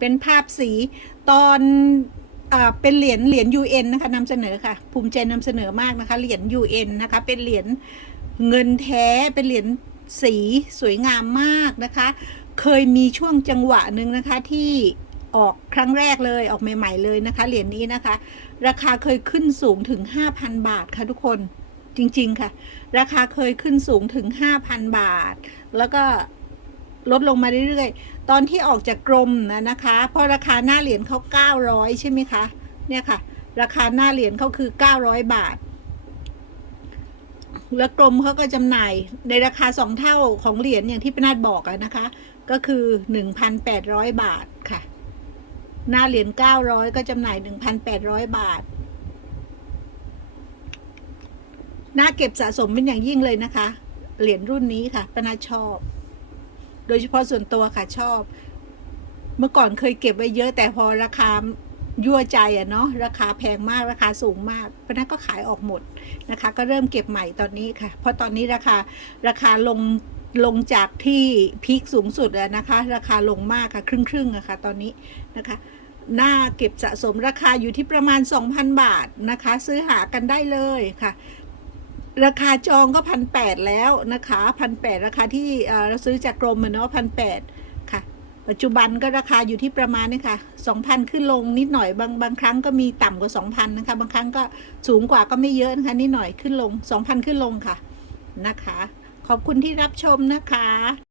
เป็นภาพสีตอนเป็นเหรียญเหรียญ UN นะคะนำเสนอค่ะ ภูมิใจนำเสนอมากนะคะ เหรียญ UN นะคะ เป็นเหรียญเงินแท้เป็นเหรียญสีสวยงามมากนะคะ เคยมีช่วงจังหวะหนึ่งนะคะที่ออกครั้งแรกเลยออกใหม่ ๆ เลยนะคะ เหรียญนี้นะคะ ราคาเคยขึ้นสูงถึง 5,000 บาทค่ะทุกคนจริง ๆ ค่ะ ราคาเคยขึ้นสูงถึง 5,000 บาท แล้วก็ ลดลงมาเรื่อยๆ ตอนที่ออกจากกรมนะนะคะ เพราะราคาหน้าเหรียญเขา900 ใช่ไหมคะ เนี่ยค่ะ ราคาหน้าเหรียญเขาคือ 900 บาท แล้วกรมเขาก็จำหน่ายในราคาสองเท่าของเหรียญอย่างที่ปนาดบอกอะนะคะ ก็คือ 1,800 บาทค่ะ หน้าเหรียญ900 ก็จำหน่าย 1,800 บาทน่าเก็บสะสมเป็นอย่างยิ่งเลยนะคะ เหรียญรุ่นนี้ค่ะปนาชอบ โดยเฉพาะส่วนตัวค่ะชอบ เมื่อก่อนเคยเก็บไว้เยอะแต่พอราคายั่วใจอะเนาะราคาแพงมากราคาสูงมากปนาก็ขายออกหมดนะคะ ก็เริ่มเก็บใหม่ตอนนี้ค่ะ เพราะตอนนี้ราคาราคาลงลงจากที่พีคสูงสุดอะนะคะ ราคาลงมากค่ะ ครึ่งครึ่งอะค่ะตอนนี้นะคะน่าเก็บสะสมราคาอยู่ที่ประมาณ 2,000 บาทนะคะ ซื้อหากันได้เลยค่ะ ราคาจองก็พันแปดแล้วนะคะพันแปดราคาที่เราซื้อจากกรมเนาะพันแปดค่ะ ปัจจุบันก็ราคาอยู่ที่ประมาณนี่ค่ะสองพันขึ้นลงนิดหน่อยบางบางครั้งก็มีต่ำกว่าสองพันนะคะ บางครั้งก็สูงกว่าก็ไม่เยอะนะคะนิดหน่อยขึ้นลงสองพันขึ้นลงค่ะนะคะ ขอบคุณที่รับชมนะคะ